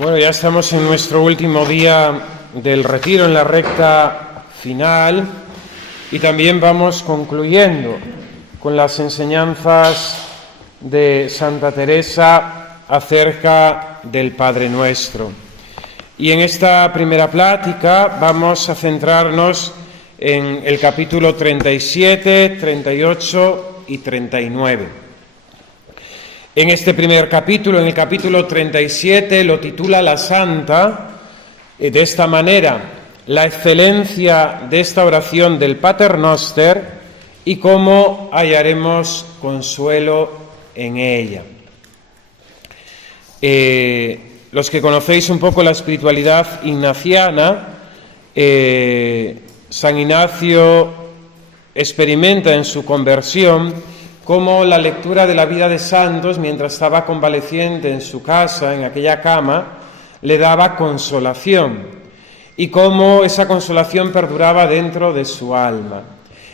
Bueno, ya estamos en nuestro último día del retiro, en la recta final, y también vamos concluyendo con las enseñanzas de Santa Teresa acerca del Padre Nuestro. Y en esta primera plática vamos a centrarnos en el capítulo 37, 38 y 39. En este primer capítulo, en el capítulo 37, lo titula la Santa de esta manera: la excelencia de esta oración del Pater Noster y cómo hallaremos consuelo en ella. Los que conocéis un poco la espiritualidad ignaciana, San Ignacio experimenta en su conversión cómo la lectura de la vida de santos, mientras estaba convaleciente en su casa, en aquella cama, le daba consolación, y cómo esa consolación perduraba dentro de su alma.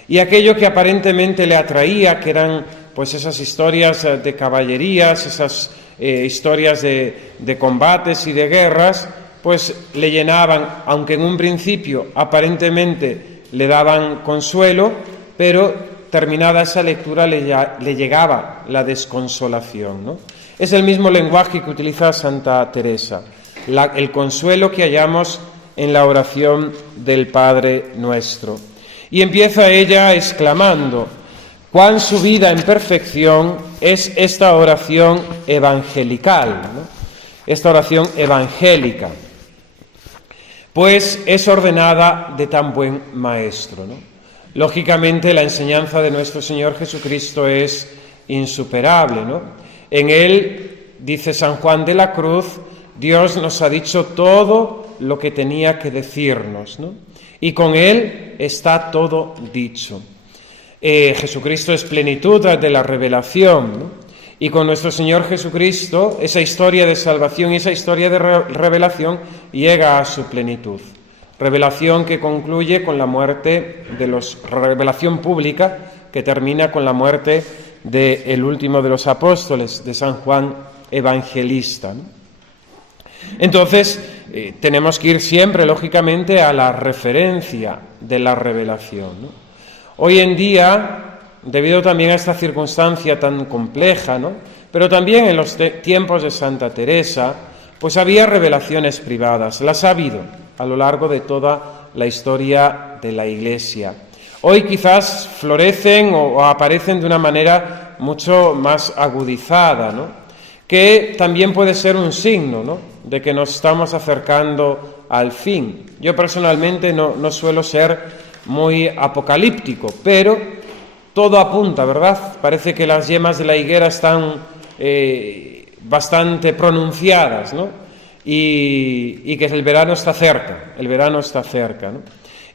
Y aquello que aparentemente le atraía, que eran pues esas historias de caballerías, esas historias de combates y de guerras, pues le llenaban, aunque en un principio aparentemente le daban consuelo, pero terminada esa lectura le llegaba la desconsolación, ¿no? Es el mismo lenguaje que utiliza Santa Teresa, el consuelo que hallamos en la oración del Padre Nuestro. Y empieza ella exclamando: cuán subida en perfección es esta oración evangelical, ¿no? Esta oración evangélica, pues es ordenada de tan buen maestro, ¿no? Lógicamente, la enseñanza de nuestro Señor Jesucristo es insuperable, ¿no? En Él, dice San Juan de la Cruz, Dios nos ha dicho todo lo que tenía que decirnos, ¿no? Y con Él está todo dicho. Jesucristo es plenitud de la revelación, ¿no? Y con nuestro Señor Jesucristo, esa historia de salvación y esa historia de revelación llega a su plenitud. Revelación que concluye con la muerte revelación pública que termina con la muerte del último de los apóstoles, de San Juan Evangelista, ¿no? Entonces, tenemos que ir siempre, lógicamente, a la referencia de la revelación, ¿no? Hoy en día, debido también a esta circunstancia tan compleja, ¿no?, pero también en los tiempos de Santa Teresa, pues había revelaciones privadas, las ha habido a lo largo de toda la historia de la Iglesia. Hoy quizás florecen o aparecen de una manera mucho más agudizada, ¿no?, que también puede ser un signo, ¿no?, de que nos estamos acercando al fin. Yo personalmente no suelo ser muy apocalíptico, pero todo apunta, ¿verdad? Parece que las yemas de la higuera están bastante pronunciadas, ¿no? Y que el verano está cerca, ¿no?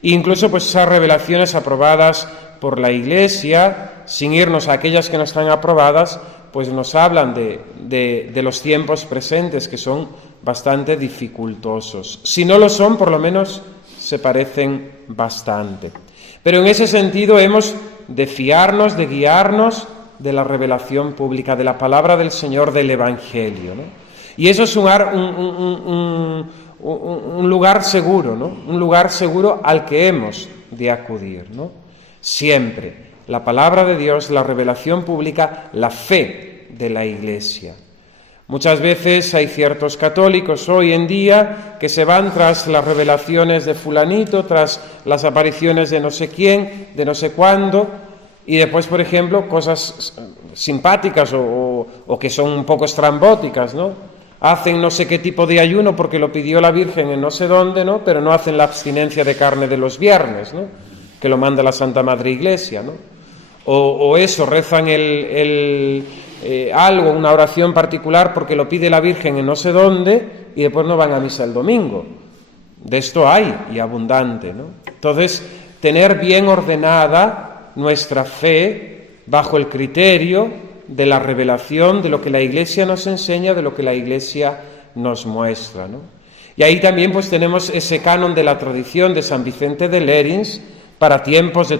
E incluso pues esas revelaciones aprobadas por la Iglesia, sin irnos a aquellas que no están aprobadas, pues nos hablan de los tiempos presentes, que son bastante dificultosos. Si no lo son, por lo menos se parecen bastante. Pero en ese sentido hemos de fiarnos, de guiarnos de la revelación pública, de la palabra del Señor, del Evangelio, ¿no? Y eso es un lugar seguro, ¿no?, un lugar seguro al que hemos de acudir, ¿no? Siempre la palabra de Dios, la revelación pública, la fe de la Iglesia. Muchas veces hay ciertos católicos hoy en día que se van tras las revelaciones de fulanito, tras las apariciones de no sé quién, de no sé cuándo, y después, por ejemplo, cosas simpáticas o que son un poco estrambóticas, ¿no? Hacen no sé qué tipo de ayuno porque lo pidió la Virgen en no sé dónde, ¿no?, pero no hacen la abstinencia de carne de los viernes, ¿no?, que lo manda la Santa Madre Iglesia, ¿no? O eso, rezan algo, una oración particular porque lo pide la Virgen en no sé dónde y después no van a misa el domingo. De esto hay y abundante, ¿no? Entonces, tener bien ordenada nuestra fe bajo el criterio de la revelación, de lo que la Iglesia nos enseña, de lo que la Iglesia nos muestra, ¿no? Y ahí también pues tenemos ese canon de la tradición de San Vicente de Lérins para tiempos de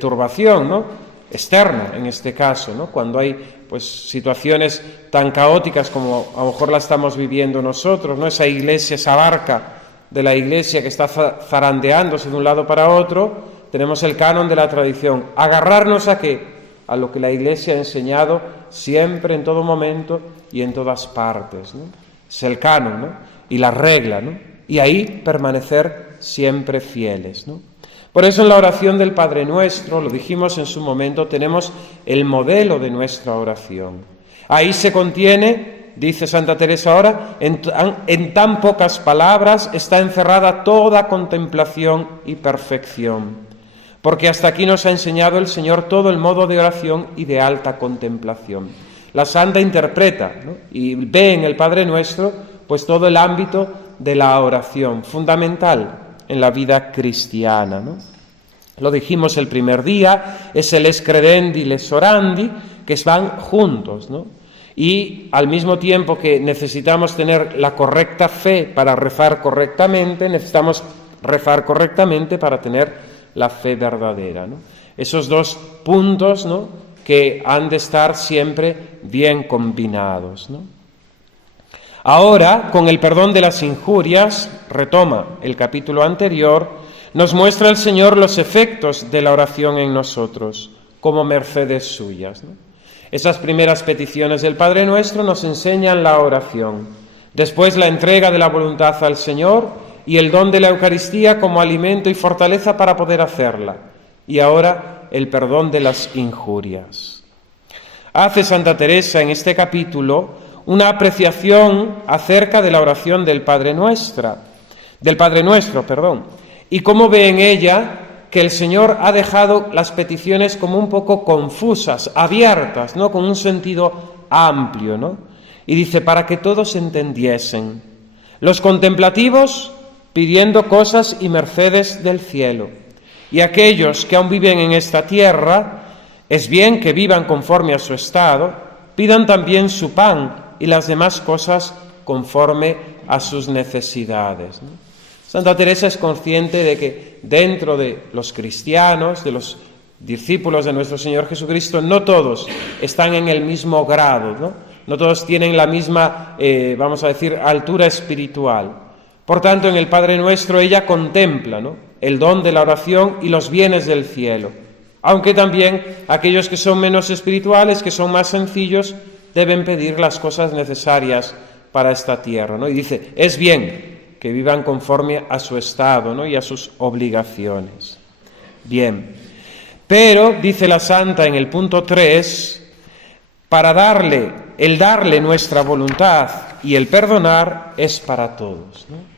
turbación, ¿no? externo en este caso, ¿no? Cuando hay pues situaciones tan caóticas como a lo mejor la estamos viviendo nosotros, ¿no? Esa iglesia, esa barca de la iglesia que está zarandeándose de un lado para otro, tenemos el canon de la tradición. ¿Agarrarnos a qué? A lo que la iglesia ha enseñado siempre, en todo momento y en todas partes, ¿no? Es el canon, ¿no? Y la regla, ¿no? Y ahí permanecer siempre fieles, ¿no? Por eso en la oración del Padre Nuestro, lo dijimos en su momento, tenemos el modelo de nuestra oración. Ahí se contiene, dice Santa Teresa ahora, en tan pocas palabras está encerrada toda contemplación y perfección. Porque hasta aquí nos ha enseñado el Señor todo el modo de oración y de alta contemplación. La Santa interpreta, ¿no? Y ve en el Padre Nuestro pues todo el ámbito de la oración, fundamental en la vida cristiana, ¿no? Lo dijimos el primer día, es el es credendi, les orandi, que van juntos, ¿no? Y al mismo tiempo que necesitamos tener la correcta fe para rezar correctamente, necesitamos rezar correctamente para tener la fe verdadera, ¿no? Esos dos puntos, ¿no?, que han de estar siempre bien combinados, ¿no? Ahora, con el perdón de las injurias, retoma el capítulo anterior, nos muestra el Señor los efectos de la oración en nosotros, como mercedes suyas, ¿no? Esas primeras peticiones del Padre Nuestro nos enseñan la oración, después la entrega de la voluntad al Señor y el don de la Eucaristía como alimento y fortaleza para poder hacerla, y ahora el perdón de las injurias. Hace Santa Teresa en este capítulo una apreciación acerca de la oración del Padre Nuestro, y cómo ve en ella que el Señor ha dejado las peticiones como un poco confusas, abiertas, ¿no?, con un sentido amplio, ¿no? Y dice, para que todos entendiesen. Los contemplativos pidiendo cosas y mercedes del cielo, y aquellos que aún viven en esta tierra, es bien que vivan conforme a su estado, pidan también su pan y las demás cosas conforme a sus necesidades, ¿no? Santa Teresa es consciente de que dentro de los cristianos, de los discípulos de nuestro Señor Jesucristo, no todos están en el mismo grado, ¿no? No todos tienen la misma, vamos a decir, altura espiritual. Por tanto, en el Padre Nuestro ella contempla, ¿no?, el don de la oración y los bienes del cielo. Aunque también aquellos que son menos espirituales, que son más sencillos, deben pedir las cosas necesarias para esta tierra, ¿no? Y dice, es bien que vivan conforme a su estado, ¿no?, y a sus obligaciones. Bien, pero, dice la Santa en el punto 3, para darle nuestra voluntad y el perdonar es para todos, ¿no?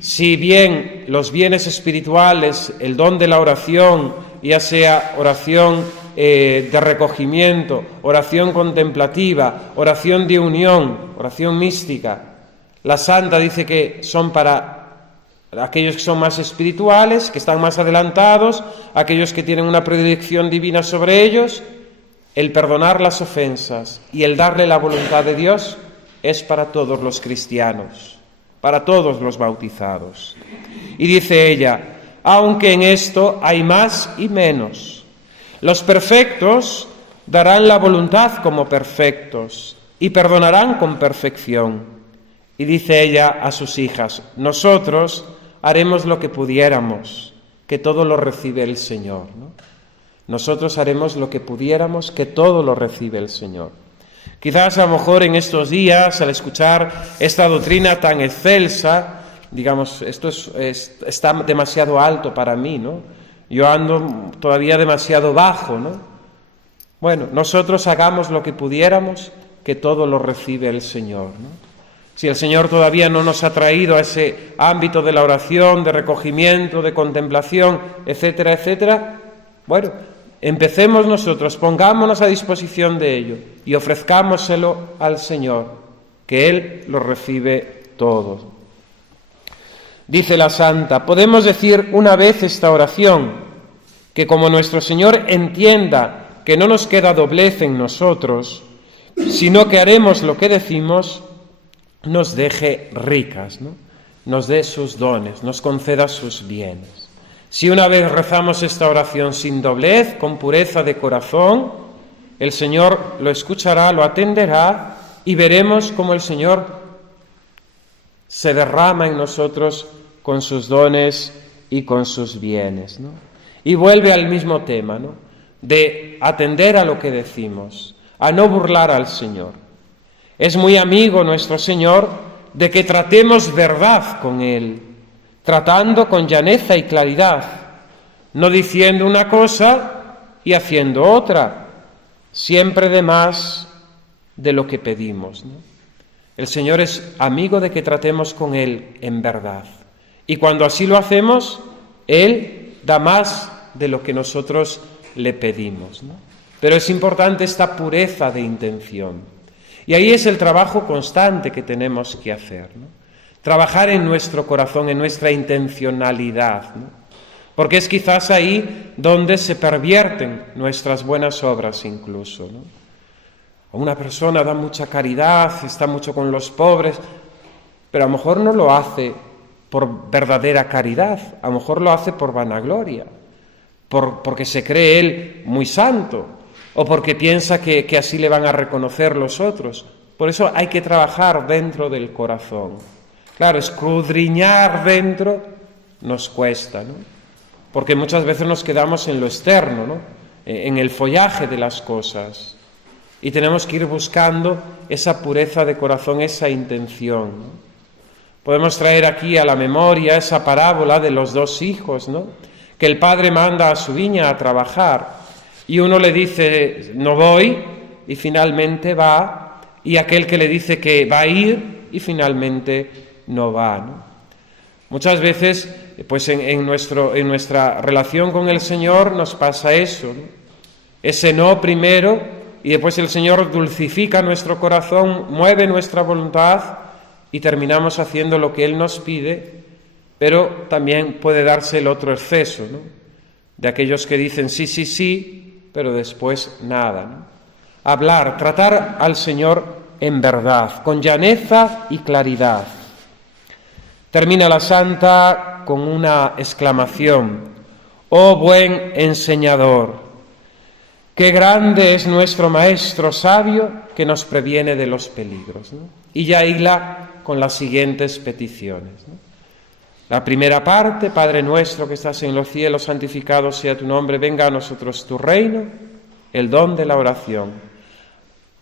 Si bien los bienes espirituales, el don de la oración, ya sea oración de recogimiento, oración contemplativa, oración de unión, oración mística, la Santa dice que son para aquellos que son más espirituales, que están más adelantados, aquellos que tienen una predilección divina sobre ellos. El perdonar las ofensas y el darle la voluntad de Dios es para todos los cristianos, para todos los bautizados. Y dice ella, aunque en esto hay más y menos. Los perfectos darán la voluntad como perfectos y perdonarán con perfección. Y dice ella a sus hijas, nosotros haremos lo que pudiéramos, que todo lo recibe el Señor, ¿no? Nosotros haremos lo que pudiéramos, que todo lo recibe el Señor. Quizás a lo mejor en estos días, al escuchar esta doctrina tan excelsa, digamos, esto está demasiado alto para mí, ¿no? Yo ando todavía demasiado bajo, ¿no? Bueno, nosotros hagamos lo que pudiéramos, que todo lo recibe el Señor, ¿no? Si el Señor todavía no nos ha traído a ese ámbito de la oración, de recogimiento, de contemplación, etcétera, etcétera, bueno, empecemos nosotros, pongámonos a disposición de ello y ofrezcámoselo al Señor, que Él lo recibe todo. Dice la Santa, podemos decir una vez esta oración, que como nuestro Señor entienda que no nos queda doblez en nosotros, sino que haremos lo que decimos, nos deje ricas, ¿no? Nos dé sus dones, nos conceda sus bienes. Si una vez rezamos esta oración sin doblez, con pureza de corazón, el Señor lo escuchará, lo atenderá y veremos cómo el Señor se derrama en nosotros con sus dones y con sus bienes, ¿no? Y vuelve al mismo tema, ¿no? De atender a lo que decimos, a no burlar al Señor. Es muy amigo nuestro Señor de que tratemos verdad con Él, tratando con llaneza y claridad, no diciendo una cosa y haciendo otra, siempre de más de lo que pedimos, ¿no? El Señor es amigo de que tratemos con Él en verdad. Y cuando así lo hacemos, Él da más de lo que nosotros le pedimos, ¿no? Pero es importante esta pureza de intención. Y ahí es el trabajo constante que tenemos que hacer, ¿no? Trabajar en nuestro corazón, en nuestra intencionalidad, ¿no? Porque es quizás ahí donde se pervierten nuestras buenas obras incluso, ¿no? Una persona da mucha caridad, está mucho con los pobres, pero a lo mejor no lo hace por verdadera caridad, a lo mejor lo hace por vanagloria, porque se cree él muy santo, o porque piensa que así le van a reconocer los otros. Por eso hay que trabajar dentro del corazón. Claro, escudriñar dentro nos cuesta, ¿no? Porque muchas veces nos quedamos en lo externo, ¿no? En el follaje de las cosas. Y tenemos que ir buscando esa pureza de corazón, esa intención, ¿no? Podemos traer aquí a la memoria esa parábola de los dos hijos, ¿no? Que el padre manda a su viña a trabajar y uno le dice, no voy, y finalmente va, y aquel que le dice que va a ir y finalmente no va, ¿no? Muchas veces, pues en nuestra relación con el Señor nos pasa eso, ¿no? Ese no primero, y después el Señor dulcifica nuestro corazón, mueve nuestra voluntad y terminamos haciendo lo que Él nos pide, pero también puede darse el otro exceso, ¿no? De aquellos que dicen sí, sí, sí, pero después nada, ¿no? Hablar, tratar al Señor en verdad, con llaneza y claridad. Termina la santa con una exclamación: ¡oh buen enseñador! ¡Qué grande es nuestro Maestro sabio que nos previene de los peligros!, ¿no? Y ya hila con las siguientes peticiones, ¿no? La primera parte: Padre nuestro que estás en los cielos, santificado sea tu nombre, venga a nosotros tu reino, el don de la oración.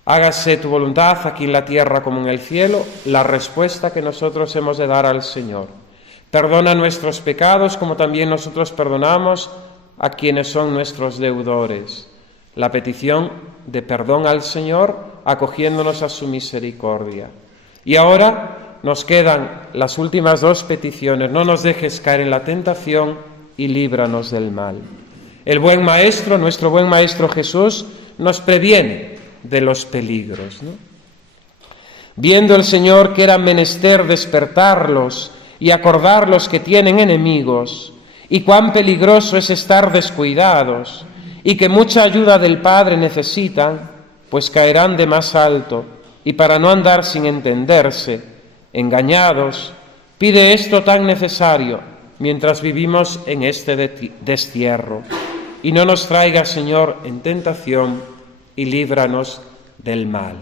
Hágase tu voluntad aquí en la tierra como en el cielo, la respuesta que nosotros hemos de dar al Señor. Perdona nuestros pecados como también nosotros perdonamos a quienes son nuestros deudores. La petición de perdón al Señor, acogiéndonos a su misericordia. Y ahora nos quedan las últimas dos peticiones: no nos dejes caer en la tentación y líbranos del mal. El buen Maestro, nuestro buen Maestro Jesús, nos previene de los peligros, ¿no? Viendo el Señor que era menester despertarlos y acordarlos que tienen enemigos, y cuán peligroso es estar descuidados, y que mucha ayuda del Padre necesitan, pues caerán de más alto, y para no andar sin entenderse, engañados, pide esto tan necesario mientras vivimos en este destierro, y no nos traiga, Señor, en tentación, y líbranos del mal.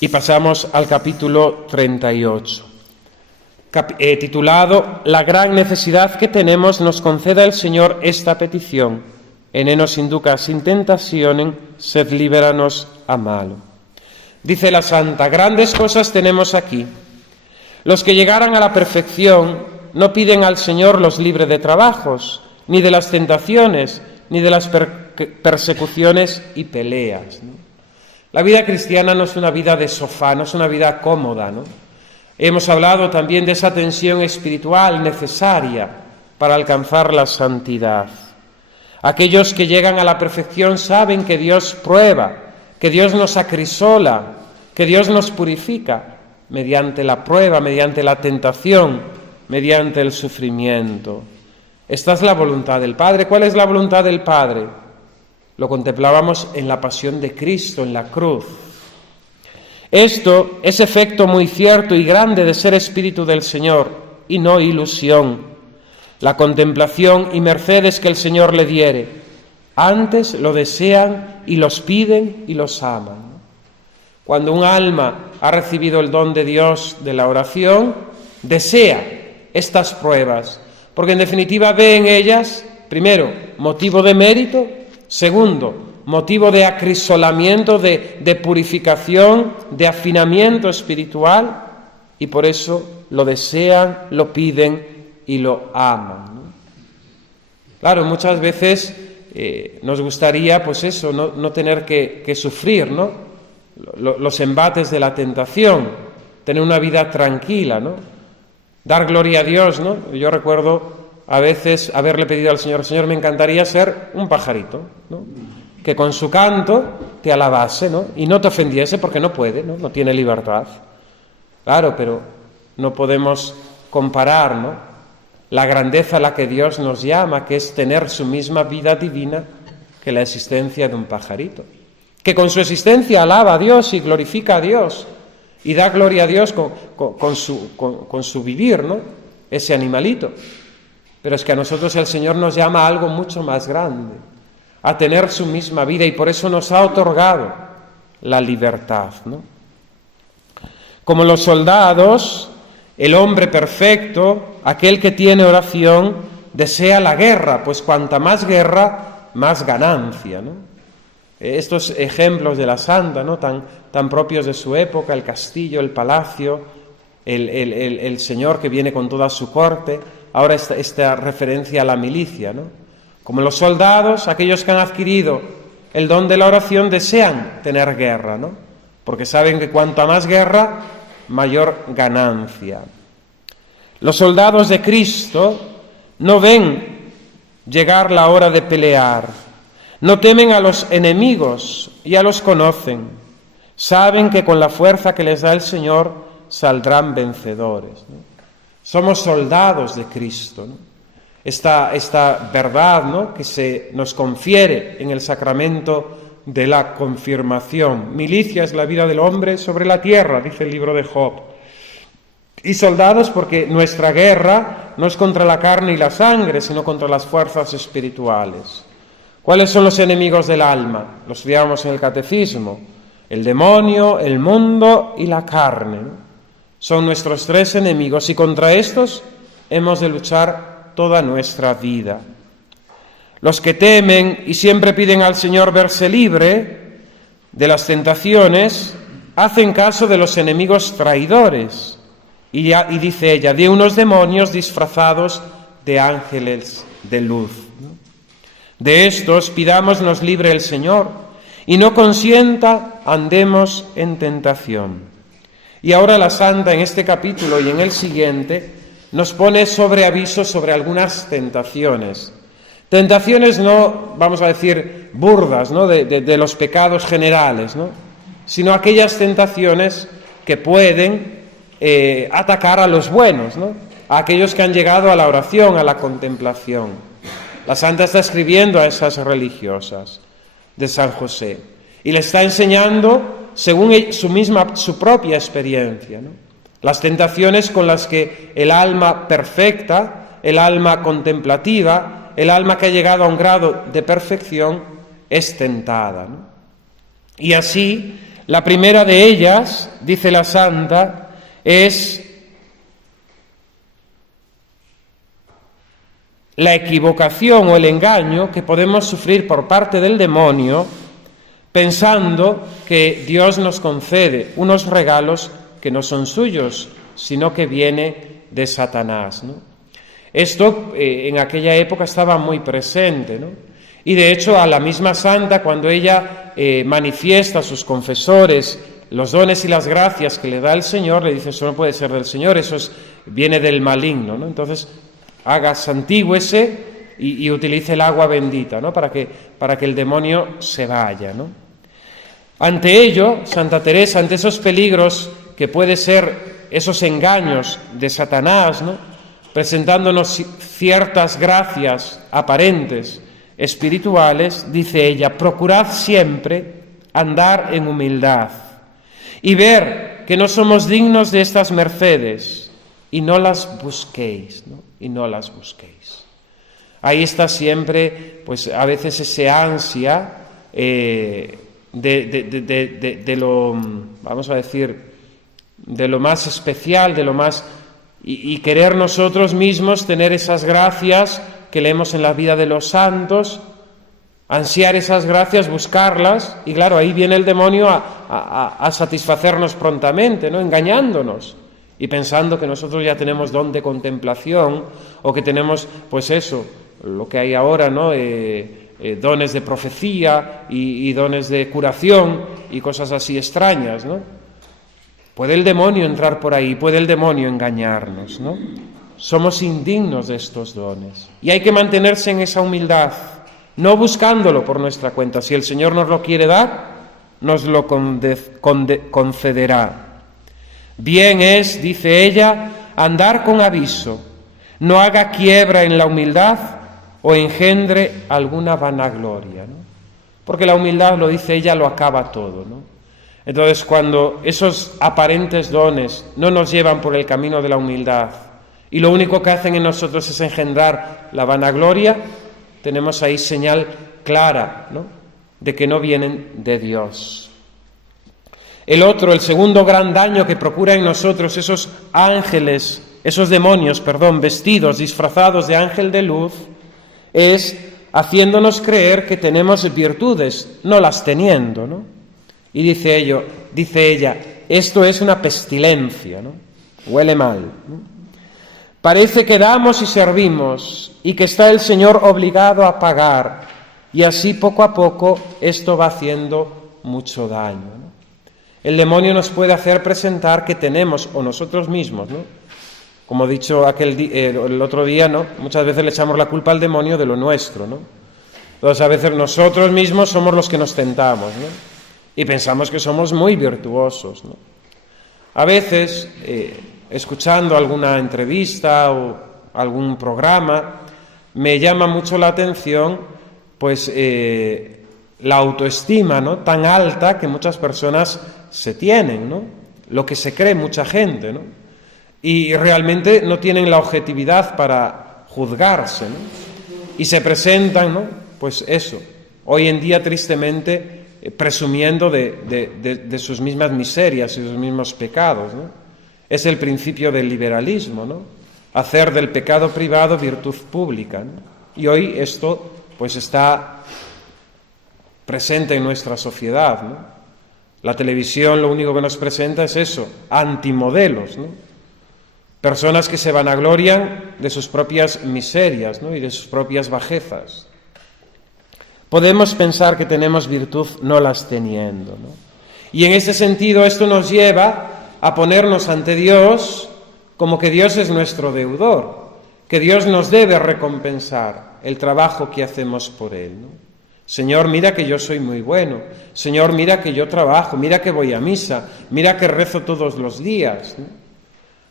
Y pasamos al capítulo 38. Titulado La gran necesidad que tenemos, nos conceda el Señor esta petición: en nos inducas in tentationem, sed liberanos a malo. Dice la santa: grandes cosas tenemos aquí. Los que llegaran a la perfección no piden al Señor los libre de trabajos, ni de las tentaciones, ni de las persecuciones y peleas, ¿no? La vida cristiana no es una vida de sofá, no es una vida cómoda, ¿no? Hemos hablado también de esa tensión espiritual necesaria para alcanzar la santidad. Aquellos que llegan a la perfección saben que Dios prueba, que Dios nos acrisola, que Dios nos purifica mediante la prueba, mediante la tentación, mediante el sufrimiento. Esta es la voluntad del Padre. ¿Cuál es la voluntad del Padre? Lo contemplábamos en la pasión de Cristo, en la cruz. Esto es efecto muy cierto y grande de ser Espíritu del Señor, y no ilusión, la contemplación y mercedes que el Señor le diere. Antes lo desean y los piden y los aman. Cuando un alma ha recibido el don de Dios de la oración, desea estas pruebas, porque en definitiva ve en ellas, primero, motivo de mérito, segundo, motivo de acrisolamiento, de purificación, de afinamiento espiritual, y por eso lo desean, lo piden y lo aman, ¿no? Claro, muchas veces nos gustaría, pues eso, no tener que sufrir, ¿no? Los embates de la tentación, tener una vida tranquila, ¿no? Dar gloria a Dios, ¿no? Yo recuerdo a veces haberle pedido al Señor, Señor, me encantaría ser un pajarito, ¿no? Que con su canto te alabase, ¿no? Y no te ofendiese porque no puede, ¿no? No tiene libertad. Claro, pero no podemos comparar, ¿no? La grandeza a la que Dios nos llama, que es tener su misma vida divina que la existencia de un pajarito, que con su existencia alaba a Dios y glorifica a Dios y da gloria a Dios con su vivir, ¿no? Ese animalito. Pero es que a nosotros el Señor nos llama a algo mucho más grande, a tener su misma vida, y por eso nos ha otorgado la libertad, ¿no? Como los soldados, el hombre perfecto, aquel que tiene oración, desea la guerra, pues cuanta más guerra, más ganancia, ¿no? Estos ejemplos de la santa, ¿no? tan propios de su época, el castillo, el palacio, el señor que viene con toda su corte, ahora esta referencia a la milicia, ¿no? Como los soldados, aquellos que han adquirido el don de la oración desean tener guerra, ¿no? Porque saben que cuanta más guerra, mayor ganancia. Los soldados de Cristo no ven llegar la hora de pelear, no temen a los enemigos, ya los conocen, saben que con la fuerza que les da el Señor saldrán vencedores, ¿no? Somos soldados de Cristo, ¿no? Esta verdad, ¿no? Que se nos confiere en el sacramento de la confirmación. Milicia es la vida del hombre sobre la tierra, dice el libro de Job. Y soldados porque nuestra guerra no es contra la carne y la sangre, sino contra las fuerzas espirituales. ¿Cuáles son los enemigos del alma? Los veíamos en el catecismo. El demonio, el mundo y la carne, ¿no? Son nuestros tres enemigos y contra estos hemos de luchar toda nuestra vida. Los que temen y siempre piden al Señor verse libre de las tentaciones, hacen caso de los enemigos traidores. Y dice ella, de unos demonios disfrazados de ángeles de luz. De estos pidámonos libre el Señor, y no consienta andemos en tentación. Y ahora la santa en este capítulo y en el siguiente nos pone sobre aviso sobre algunas tentaciones. Tentaciones no, vamos a decir, burdas, ¿no? de los pecados generales, ¿no? Sino aquellas tentaciones que pueden atacar a los buenos, ¿no? A aquellos que han llegado a la oración, a la contemplación. La santa está escribiendo a esas religiosas de San José y le está enseñando según su propia experiencia, ¿no? Las tentaciones con las que el alma perfecta, el alma contemplativa, el alma que ha llegado a un grado de perfección es tentada, ¿no? Y así, la primera de ellas, dice la santa, es la equivocación o el engaño que podemos sufrir por parte del demonio pensando que Dios nos concede unos regalos que no son suyos, sino que viene de Satanás, ¿no? Esto en aquella época estaba muy presente, ¿no? Y de hecho a la misma santa, cuando ella manifiesta a sus confesores los dones y las gracias que le da el Señor, le dice, eso no puede ser del Señor, eso viene del maligno, ¿no? Entonces, santígüese y utilice el agua bendita, ¿no? Para que el demonio se vaya, ¿no? Ante ello, Santa Teresa, ante esos peligros que puede ser esos engaños de Satanás, ¿no? Presentándonos ciertas gracias aparentes, espirituales, dice ella, procurad siempre andar en humildad y ver que no somos dignos de estas mercedes y no las busquéis, ¿no? Y no las busquéis. Ahí está siempre, pues a veces ese ansia de lo, vamos a decir, de lo más especial, de lo más... Y querer nosotros mismos tener esas gracias que leemos en la vida de los santos, ansiar esas gracias, buscarlas, y claro, ahí viene el demonio a satisfacernos prontamente, ¿no? Engañándonos y pensando que nosotros ya tenemos don de contemplación o que tenemos, pues eso, lo que hay ahora, ¿no? Dones de profecía y dones de curación y cosas así extrañas, ¿no? Puede el demonio entrar por ahí, puede el demonio engañarnos, ¿no? Somos indignos de estos dones y hay que mantenerse en esa humildad, no buscándolo por nuestra cuenta. Si el Señor nos lo quiere dar, nos lo concederá. Bien es, dice ella, andar con aviso, no haga quiebra en la humildad o engendre alguna vanagloria, ¿no? Porque la humildad, lo dice ella, lo acaba todo, ¿no? Entonces, cuando esos aparentes dones no nos llevan por el camino de la humildad y lo único que hacen en nosotros es engendrar la vanagloria, tenemos ahí señal clara, ¿no?, de que no vienen de Dios. El segundo gran daño que procura en nosotros esos demonios, vestidos, disfrazados de ángel de luz, es haciéndonos creer que tenemos virtudes, no las teniendo, ¿no? Y dice ella, esto es una pestilencia, ¿no? Huele mal, ¿no? Parece que damos y servimos y que está el Señor obligado a pagar, y así poco a poco esto va haciendo mucho daño, ¿no? El demonio nos puede hacer presentar que tenemos, o nosotros mismos, ¿no? Como he dicho el otro día, ¿no? Muchas veces le echamos la culpa al demonio de lo nuestro, ¿no? Entonces a veces nosotros mismos somos los que nos tentamos, ¿no? Y pensamos que somos muy virtuosos, ¿no? A veces, escuchando alguna entrevista o algún programa, me llama mucho la atención, pues, la autoestima, ¿no?, tan alta que muchas personas se tienen, ¿no? Lo que se cree mucha gente, ¿no? Y realmente no tienen la objetividad para juzgarse, ¿no? Y se presentan, ¿no?, pues eso, hoy en día tristemente presumiendo de sus mismas miserias y sus mismos pecados, ¿no? Es el principio del liberalismo, ¿no? Hacer del pecado privado virtud pública, ¿no? Y hoy esto pues está presente en nuestra sociedad, ¿no? La televisión lo único que nos presenta es eso, antimodelos, ¿no? Personas que se vanaglorian de sus propias miserias, ¿no?, y de sus propias bajezas. Podemos pensar que tenemos virtud no las teniendo, ¿no? Y en ese sentido esto nos lleva a ponernos ante Dios como que Dios es nuestro deudor, que Dios nos debe recompensar el trabajo que hacemos por Él, ¿no? Señor, mira que yo soy muy bueno. Señor, mira que yo trabajo, mira que voy a misa, mira que rezo todos los días, ¿no?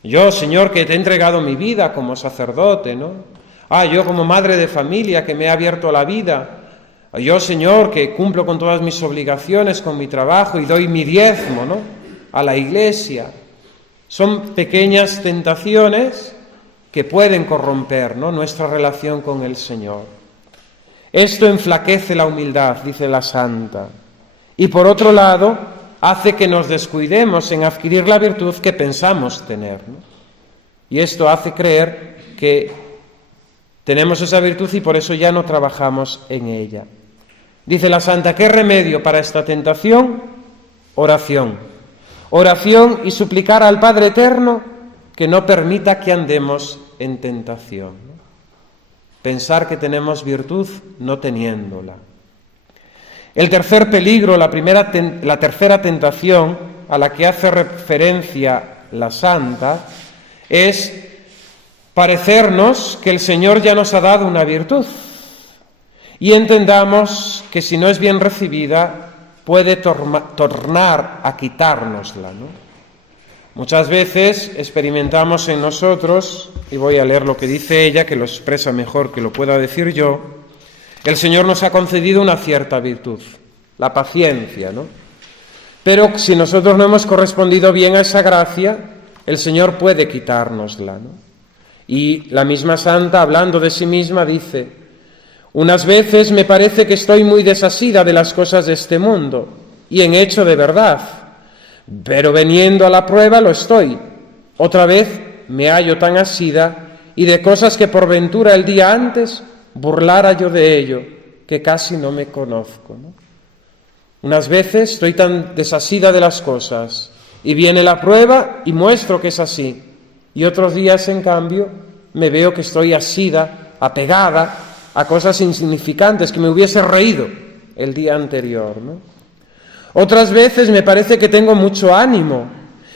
Yo, Señor, que te he entregado mi vida como sacerdote, ¿no? Yo como madre de familia que me he abierto a la vida. Yo, Señor, que cumplo con todas mis obligaciones, con mi trabajo y doy mi diezmo, ¿no?, a la Iglesia. Son pequeñas tentaciones que pueden corromper, ¿no?, nuestra relación con el Señor. Esto enflaquece la humildad, dice la santa, y por otro lado hace que nos descuidemos en adquirir la virtud que pensamos tener, ¿no? Y esto hace creer que tenemos esa virtud y por eso ya no trabajamos en ella. Dice la santa, ¿qué remedio para esta tentación? Oración. Oración y suplicar al Padre Eterno que no permita que andemos en tentación, ¿no? Pensar que tenemos virtud no teniéndola. El tercer peligro, la tercera tentación a la que hace referencia la santa es parecernos que el Señor ya nos ha dado una virtud y entendamos que si no es bien recibida puede tornar a quitárnosla, ¿no? Muchas veces experimentamos en nosotros, y voy a leer lo que dice ella, que lo expresa mejor que lo pueda decir yo, el Señor nos ha concedido una cierta virtud, la paciencia, ¿no? Pero si nosotros no hemos correspondido bien a esa gracia, el Señor puede quitárnosla, ¿no? Y la misma santa, hablando de sí misma, dice: unas veces me parece que estoy muy desasida de las cosas de este mundo, y en hecho de verdad, pero veniendo a la prueba lo estoy. Otra vez me hallo tan asida, y de cosas que por ventura el día antes burlara yo de ello, que casi no me conozco, ¿no? Unas veces estoy tan desasida de las cosas, y viene la prueba y muestro que es así. Y otros días, en cambio, me veo que estoy asida, apegada a cosas insignificantes, que me hubiese reído el día anterior, ¿no? Otras veces me parece que tengo mucho ánimo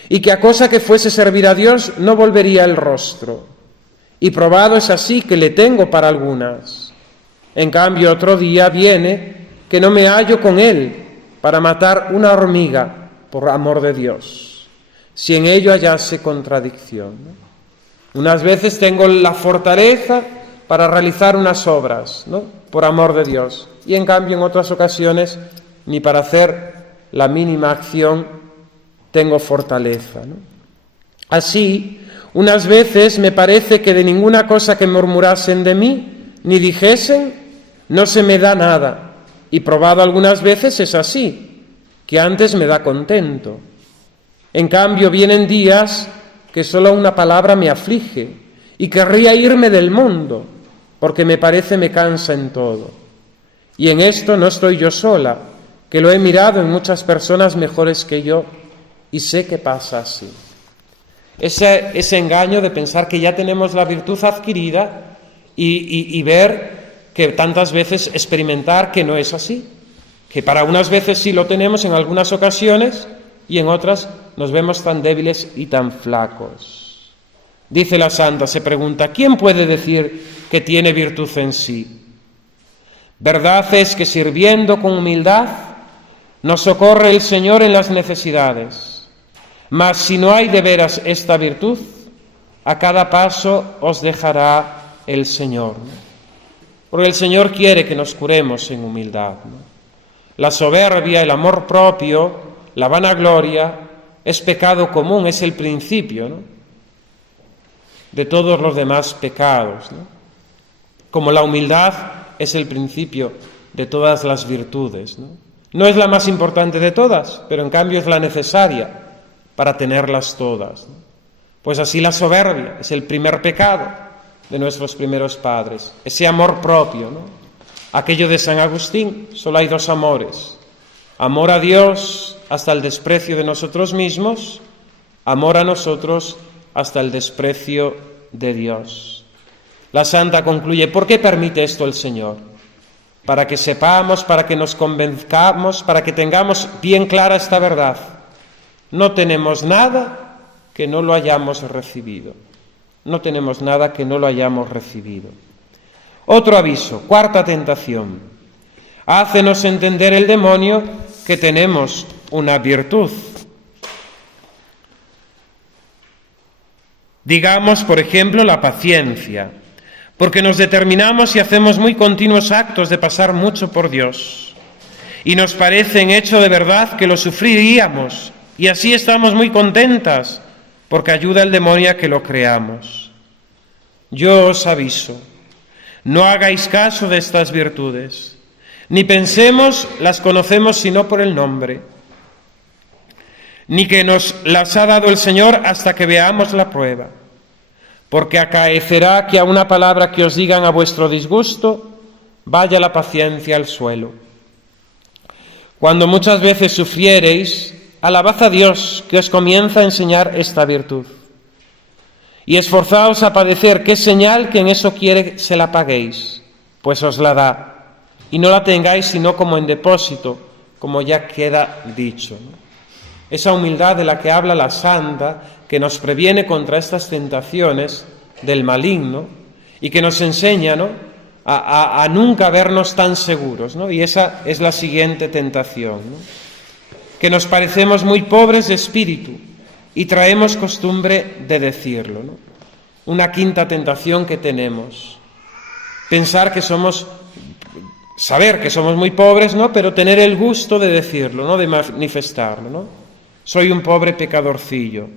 y que a cosa que fuese servir a Dios no volvería el rostro. Y probado es así que le tengo para algunas. En cambio, otro día viene que no me hallo con Él para matar una hormiga por amor de Dios, si en ello hallase contradicción, ¿no? Unas veces tengo la fortaleza para realizar unas obras, ¿no?, por amor de Dios, y en cambio en otras ocasiones ni para hacer la mínima acción tengo fortaleza, ¿no? Así, unas veces me parece que de ninguna cosa que murmurasen de mí, ni dijesen, no se me da nada, y probado algunas veces es así, que antes me da contento. En cambio vienen días que solo una palabra me aflige, y querría irme del mundo, porque me parece me cansa en todo. Y en esto no estoy yo sola, que lo he mirado en muchas personas mejores que yo, y sé que pasa así. Ese engaño de pensar que ya tenemos la virtud adquirida y ver que tantas veces experimentar que no es así, que para unas veces sí lo tenemos en algunas ocasiones y en otras nos vemos tan débiles y tan flacos. Dice la santa, se pregunta: ¿quién puede decir que tiene virtud en sí? Verdad es que sirviendo con humildad nos socorre el Señor en las necesidades, mas si no hay de veras esta virtud, a cada paso os dejará el Señor, ¿no? Porque el Señor quiere que nos curemos en humildad, ¿no? La soberbia, el amor propio, la vanagloria, es pecado común, es el principio, ¿no?, de todos los demás pecados, ¿no? Como la humildad es el principio de todas las virtudes, ¿no? No es la más importante de todas, pero en cambio es la necesaria para tenerlas todas, ¿no? Pues así la soberbia es el primer pecado de nuestros primeros padres, ese amor propio, ¿no? Aquello de San Agustín: solo hay dos amores, amor a Dios hasta el desprecio de nosotros mismos, amor a nosotros hasta el desprecio de Dios. La santa concluye: ¿por qué permite esto el Señor? Para que sepamos, para que nos convenzcamos, para que tengamos bien clara esta verdad: no tenemos nada que no lo hayamos recibido. No tenemos nada que no lo hayamos recibido. Otro aviso, cuarta tentación. Hácenos entender el demonio que tenemos una virtud. Digamos, por ejemplo, la paciencia, porque nos determinamos y hacemos muy continuos actos de pasar mucho por Dios, y nos parece en hecho de verdad que lo sufriríamos, y así estamos muy contentas, porque ayuda el demonio a que lo creamos. Yo os aviso, no hagáis caso de estas virtudes, ni pensemos las conocemos sino por el nombre, ni que nos las ha dado el Señor hasta que veamos la prueba, porque acaecerá que a una palabra que os digan a vuestro disgusto, vaya la paciencia al suelo. Cuando muchas veces sufriereis, alabad a Dios que os comienza a enseñar esta virtud. Y esforzaos a padecer, qué señal que en eso quiere se la paguéis, pues os la da, y no la tengáis sino como en depósito, como ya queda dicho, ¿no? Esa humildad de la que habla la santa, que nos previene contra estas tentaciones del maligno y que nos enseña, ¿no?, a nunca vernos tan seguros, ¿no? Y esa es la siguiente tentación, ¿no?, que nos parecemos muy pobres de espíritu y traemos costumbre de decirlo, ¿no? Una quinta tentación que tenemos, pensar que somos, saber que somos muy pobres, ¿no?, pero tener el gusto de decirlo, ¿no?, de manifestarlo, ¿no? Soy un pobre pecadorcillo.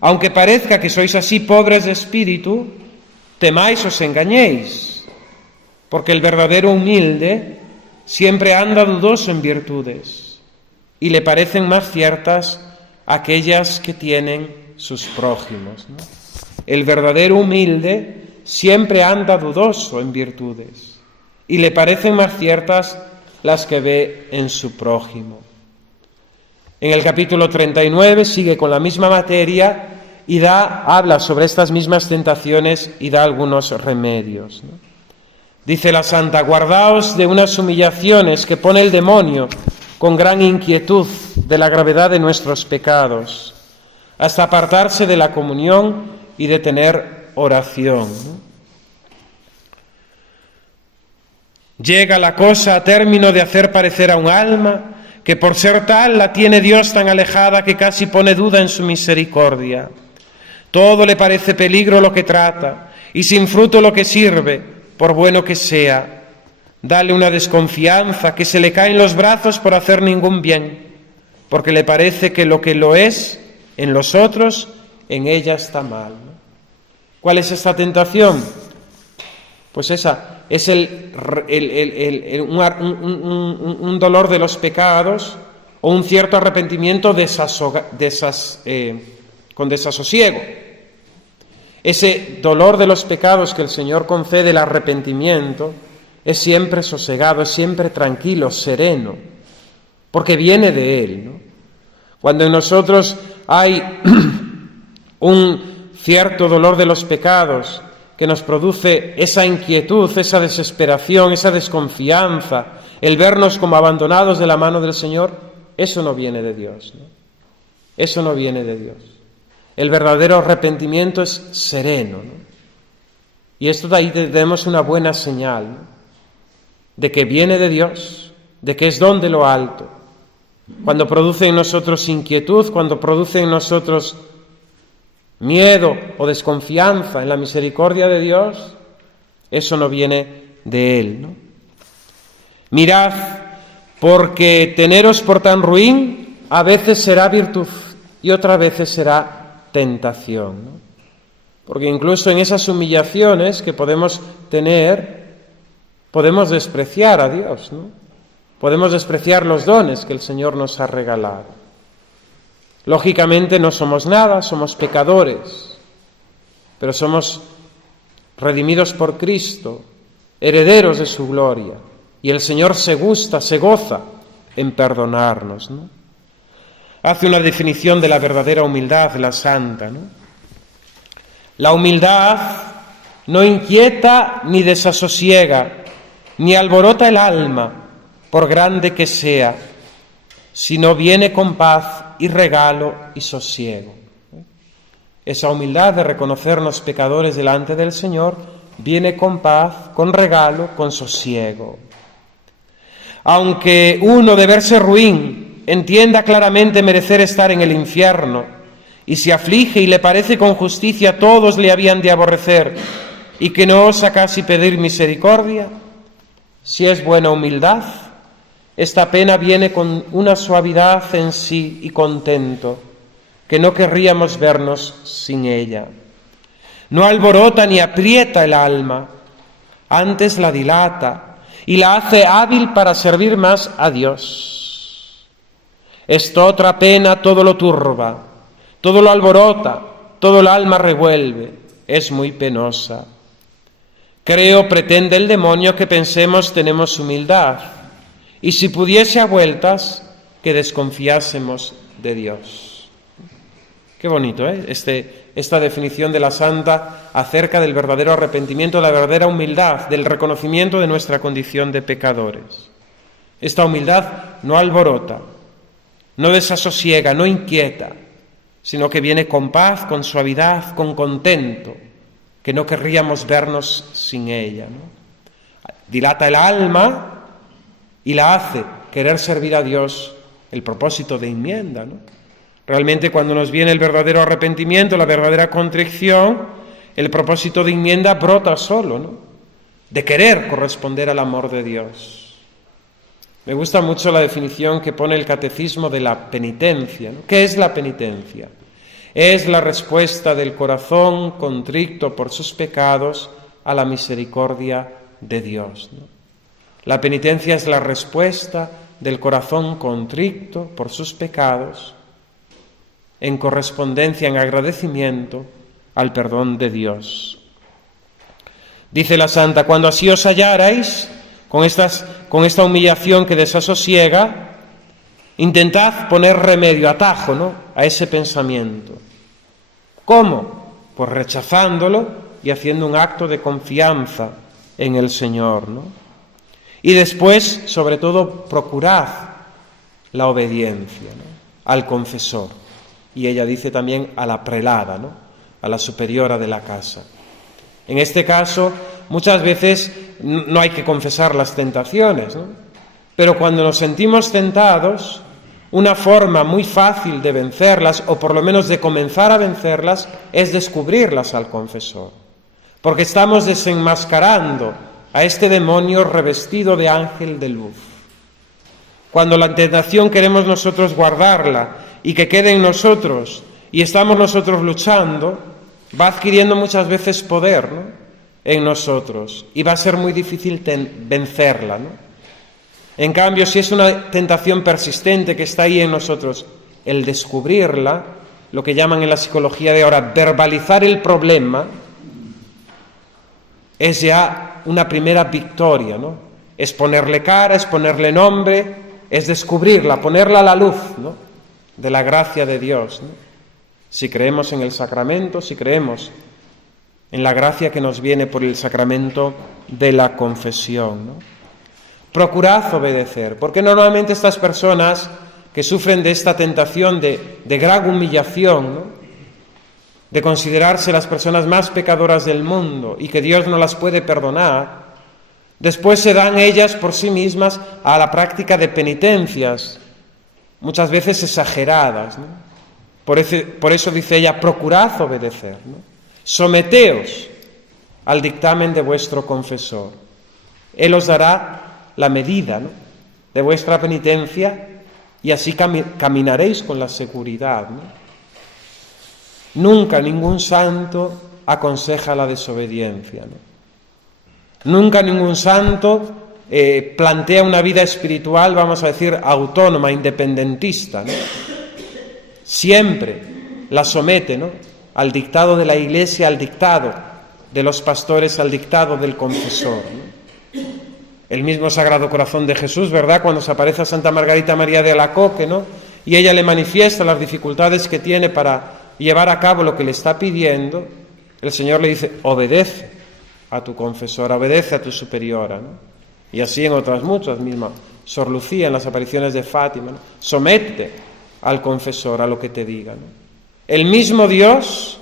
Aunque parezca que sois así pobres de espíritu, temáis os engañéis, porque el verdadero humilde siempre anda dudoso en virtudes, y le parecen más ciertas aquellas que tienen sus prójimos, ¿no? El verdadero humilde siempre anda dudoso en virtudes, y le parecen más ciertas las que ve en su prójimo. En el capítulo 39 sigue con la misma materia y habla sobre estas mismas tentaciones y da algunos remedios, ¿no? Dice la santa: guardaos de unas humillaciones que pone el demonio con gran inquietud de la gravedad de nuestros pecados, hasta apartarse de la comunión y de tener oración, ¿no? Llega la cosa a término de hacer parecer a un alma que por ser tal la tiene Dios tan alejada que casi pone duda en su misericordia. Todo le parece peligro lo que trata y sin fruto lo que sirve, por bueno que sea. Dale una desconfianza que se le cae en los brazos por hacer ningún bien, porque le parece que lo es en los otros, en ella está mal, ¿no? ¿Cuál es esta tentación? Pues esa es un dolor de los pecados o un cierto arrepentimiento con desasosiego. Ese dolor de los pecados que el Señor concede, el arrepentimiento, es siempre sosegado, es siempre tranquilo, sereno, porque viene de Él, ¿no? Cuando en nosotros hay un cierto dolor de los pecados que nos produce esa inquietud, esa desesperación, esa desconfianza, el vernos como abandonados de la mano del Señor, eso no viene de Dios, ¿no? Eso no viene de Dios. El verdadero arrepentimiento es sereno, ¿no? Y esto de ahí tenemos una buena señal, ¿no? De que viene de Dios, de que es don de lo alto. Cuando produce en nosotros inquietud, cuando produce en nosotros miedo o desconfianza en la misericordia de Dios, eso no viene de Él, ¿no? Mirad, porque teneros por tan ruin a veces será virtud y otras veces será tentación, ¿no? Porque incluso en esas humillaciones que podemos tener, podemos despreciar a Dios, ¿no? Podemos despreciar los dones que el Señor nos ha regalado. Lógicamente no somos nada, somos pecadores, pero somos redimidos por Cristo, herederos de su gloria, y el Señor se goza en perdonarnos, ¿no? Hace una definición de la verdadera humildad, la santa, ¿no? La humildad no inquieta ni desasosiega, ni alborota el alma, por grande que sea, sino viene con paz y regalo y sosiego. Esa humildad de reconocernos pecadores delante del Señor viene con paz, con regalo, con sosiego. Aunque uno de verse ruin entienda claramente merecer estar en el infierno y se aflige y le parece con justicia todos le habían de aborrecer y que no osa casi pedir misericordia, si es buena humildad, esta pena viene con una suavidad en sí y contento, que no querríamos vernos sin ella. No alborota ni aprieta el alma, antes la dilata y la hace hábil para servir más a Dios. Esta otra pena todo lo turba, todo lo alborota, todo el alma revuelve, es muy penosa. Creo pretende el demonio que pensemos tenemos humildad, y si pudiese a vueltas, que desconfiásemos de Dios. Qué bonito, ¿eh? Esta definición de la santa acerca del verdadero arrepentimiento, de la verdadera humildad, del reconocimiento de nuestra condición de pecadores. Esta humildad no alborota, no desasosiega, no inquieta, sino que viene con paz, con suavidad, con contento, que no querríamos vernos sin ella, ¿no? Dilata el alma y la hace querer servir a Dios, el propósito de enmienda, ¿no? Realmente cuando nos viene el verdadero arrepentimiento, la verdadera contrición, el propósito de enmienda brota solo, ¿no? De querer corresponder al amor de Dios. Me gusta mucho la definición que pone el Catecismo de la penitencia, ¿no? ¿Qué es la penitencia? Es la respuesta del corazón contrito por sus pecados a la misericordia de Dios, ¿no? La penitencia es la respuesta del corazón contrito por sus pecados en correspondencia, en agradecimiento al perdón de Dios. Dice la Santa: cuando así os hallarais, con esta humillación que desasosiega, intentad poner remedio, atajo, ¿no?, a ese pensamiento. ¿Cómo? Pues rechazándolo y haciendo un acto de confianza en el Señor, ¿no? Y después, sobre todo, procurad la obediencia, ¿no?, al confesor. Y ella dice también a la prelada, ¿no?, a la superiora de la casa. En este caso, muchas veces no hay que confesar las tentaciones, ¿no? Pero cuando nos sentimos tentados, una forma muy fácil de vencerlas, o por lo menos de comenzar a vencerlas, es descubrirlas al confesor. Porque estamos desenmascarando a este demonio revestido de ángel de luz. Cuando la tentación queremos nosotros guardarla y que quede en nosotros, y estamos nosotros luchando, va adquiriendo muchas veces poder, ¿no?, en nosotros, y va a ser muy difícil vencerla, ¿no? En cambio, si es una tentación persistente que está ahí en nosotros, el descubrirla, lo que llaman en la psicología de ahora verbalizar el problema, es ya una primera victoria, ¿no? Es ponerle cara, es ponerle nombre, es descubrirla, ponerla a la luz, ¿no?, de la gracia de Dios, ¿no? Si creemos en el sacramento, si creemos en la gracia que nos viene por el sacramento de la confesión, ¿no? Procurad obedecer, porque normalmente estas personas que sufren de esta tentación de gran humillación, ¿no?, de considerarse las personas más pecadoras del mundo y que Dios no las puede perdonar, después se dan ellas por sí mismas a la práctica de penitencias, muchas veces exageradas, ¿no? Por eso dice ella: procurad obedecer, ¿no? Someteos al dictamen de vuestro confesor. Él os dará la medida, ¿no?, de vuestra penitencia, y así caminaréis con la seguridad, ¿no? Nunca ningún santo aconseja la desobediencia, ¿no? Nunca ningún santo plantea una vida espiritual, vamos a decir, autónoma, independentista, ¿no? Siempre la somete, ¿no?, al dictado de la Iglesia, al dictado de los pastores, al dictado del confesor, ¿no? El mismo Sagrado Corazón de Jesús, ¿verdad?, cuando se aparece a Santa Margarita María de Alacoque, ¿no?, y ella le manifiesta las dificultades que tiene para llevar a cabo lo que le está pidiendo, el Señor le dice: obedece a tu confesora, obedece a tu superiora, ¿no? Y así en otras muchas, mismas Sor Lucía en las apariciones de Fátima, ¿no?, somete al confesor a lo que te diga, ¿no? El mismo Dios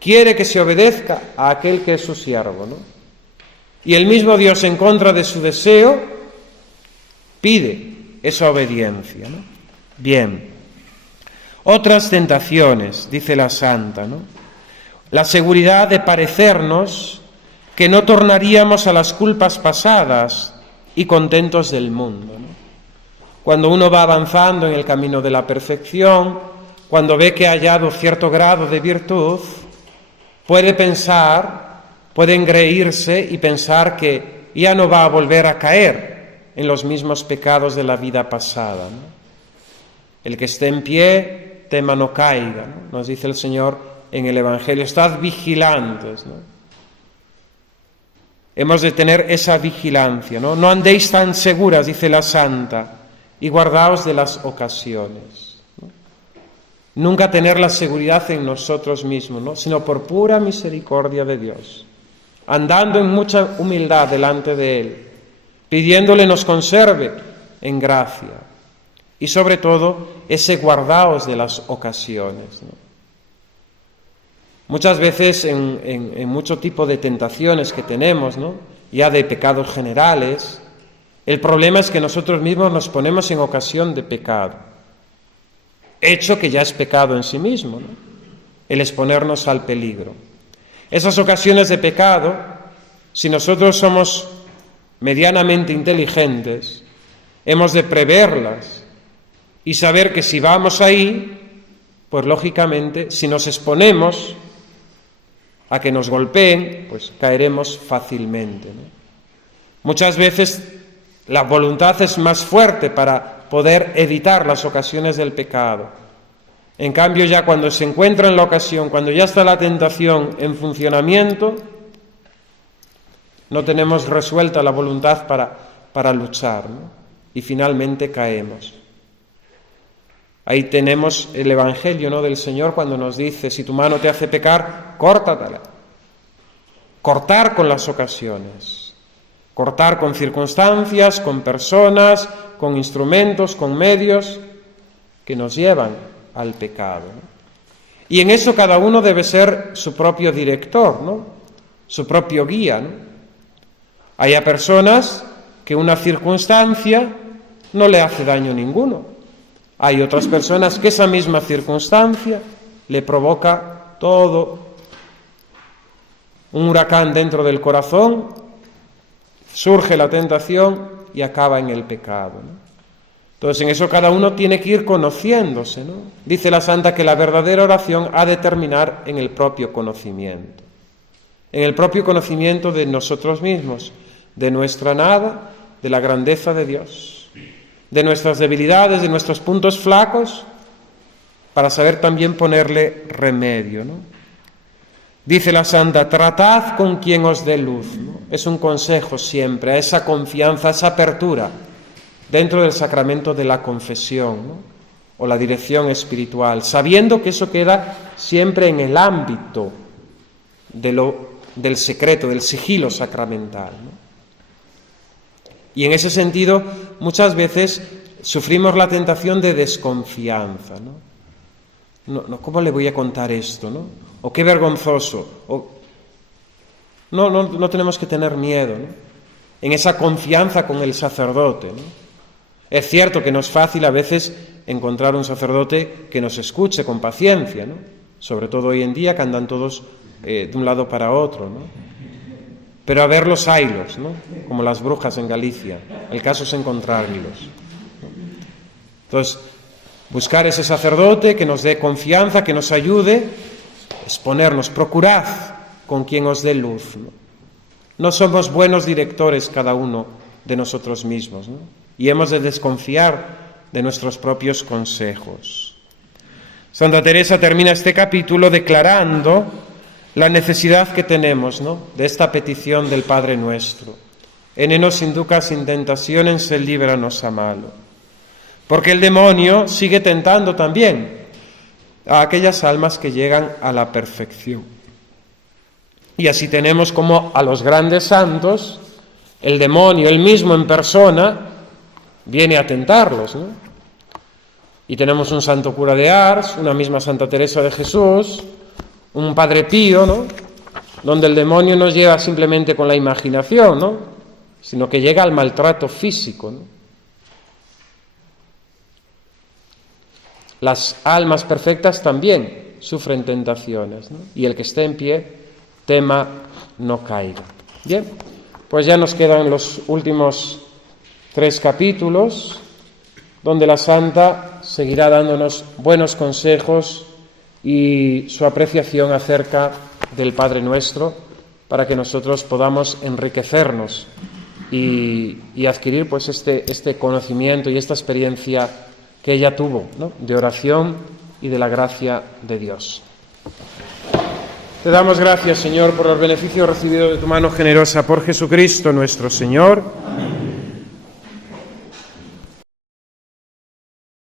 quiere que se obedezca a aquel que es su siervo, ¿no? Y el mismo Dios, en contra de su deseo, pide esa obediencia, ¿no? Bien. Otras tentaciones, dice la Santa, ¿no? La seguridad de parecernos que no tornaríamos a las culpas pasadas y contentos del mundo, ¿no? Cuando uno va avanzando en el camino de la perfección, cuando ve que ha hallado cierto grado de virtud, puede pensar, puede engreírse y pensar que ya no va a volver a caer en los mismos pecados de la vida pasada, ¿no? El que esté en pie, tema no caiga, ¿no?, nos dice el Señor en el Evangelio. Estad vigilantes, ¿no? Hemos de tener esa vigilancia, ¿no? No andéis tan seguras, dice la Santa, y guardaos de las ocasiones, ¿no? Nunca tener la seguridad en nosotros mismos, ¿no?, sino por pura misericordia de Dios, andando en mucha humildad delante de Él, pidiéndole nos conserve en gracia, y sobre todo ese guardaos de las ocasiones, ¿no? Muchas veces en mucho tipo de tentaciones que tenemos, ¿no?, ya de pecados generales, el problema es que nosotros mismos nos ponemos en ocasión de pecado, hecho que ya es pecado en sí mismo, ¿no?, el exponernos al peligro. Esas ocasiones de pecado, si nosotros somos medianamente inteligentes, hemos de preverlas y saber que si vamos ahí, pues lógicamente, si nos exponemos a que nos golpeen, pues caeremos fácilmente, ¿no? Muchas veces la voluntad es más fuerte para poder evitar las ocasiones del pecado. En cambio, ya cuando se encuentra en la ocasión, cuando ya está la tentación en funcionamiento, no tenemos resuelta la voluntad para luchar, ¿no? Y finalmente caemos. Ahí tenemos el Evangelio, ¿no?, del Señor cuando nos dice: si tu mano te hace pecar, córtatela. Cortar con las ocasiones, cortar con circunstancias, con personas, con instrumentos, con medios que nos llevan al pecado, ¿no? Y en eso cada uno debe ser su propio director, ¿no?, su propio guía, ¿no? Hay a personas que una circunstancia no le hace daño ninguno. Hay otras personas que esa misma circunstancia le provoca todo un huracán dentro del corazón, surge la tentación y acaba en el pecado, ¿no? Entonces, en eso cada uno tiene que ir conociéndose, ¿no? Dice la Santa que la verdadera oración ha de terminar en el propio conocimiento. En el propio conocimiento de nosotros mismos, de nuestra nada, de la grandeza de Dios, de nuestras debilidades, de nuestros puntos flacos, para saber también ponerle remedio, ¿no? Dice la Santa: tratad con quien os dé luz, ¿no? Es un consejo siempre a esa confianza, a esa apertura dentro del sacramento de la confesión, ¿no?, o la dirección espiritual, sabiendo que eso queda siempre en el ámbito del secreto, del sigilo sacramental, ¿no? Y en ese sentido, muchas veces sufrimos la tentación de desconfianza, ¿no? ¿Cómo le voy a contar esto, no? O qué vergonzoso. No tenemos que tener miedo, ¿no?, en esa confianza con el sacerdote, ¿no? Es cierto que no es fácil a veces encontrar un sacerdote que nos escuche con paciencia, ¿no?, sobre todo hoy en día que andan todos de un lado para otro, ¿no? Pero a ver los haylos, ¿no?, como las brujas en Galicia. El caso es encontrarlos. Entonces, buscar ese sacerdote que nos dé confianza, que nos ayude, exponernos, procurad con quien os dé luz, ¿no? No somos buenos directores cada uno de nosotros mismos, ¿no?, y hemos de desconfiar de nuestros propios consejos. Santa Teresa termina este capítulo declarando la necesidad que tenemos, ¿no?, de esta petición del Padre Nuestro: «Ene nos inducas in tentationes et líbranos a malo». Porque el demonio sigue tentando también a aquellas almas que llegan a la perfección. Y así tenemos como a los grandes santos, el demonio, él mismo en persona, viene a tentarlos, ¿no? Y tenemos un santo cura de Ars, una misma Santa Teresa de Jesús, un Padre Pío, ¿no?, donde el demonio no llega simplemente con la imaginación, ¿no?, sino que llega al maltrato físico, ¿no? Las almas perfectas también sufren tentaciones, ¿no?, y el que esté en pie, tema no caiga. Bien, pues ya nos quedan los últimos 3 capítulos, donde la Santa seguirá dándonos buenos consejos y su apreciación acerca del Padre Nuestro, para que nosotros podamos enriquecernos y adquirir pues este conocimiento y esta experiencia que ella tuvo, ¿no?, de oración y de la gracia de Dios. Te damos gracias, Señor, por los beneficios recibidos de tu mano generosa por Jesucristo nuestro Señor.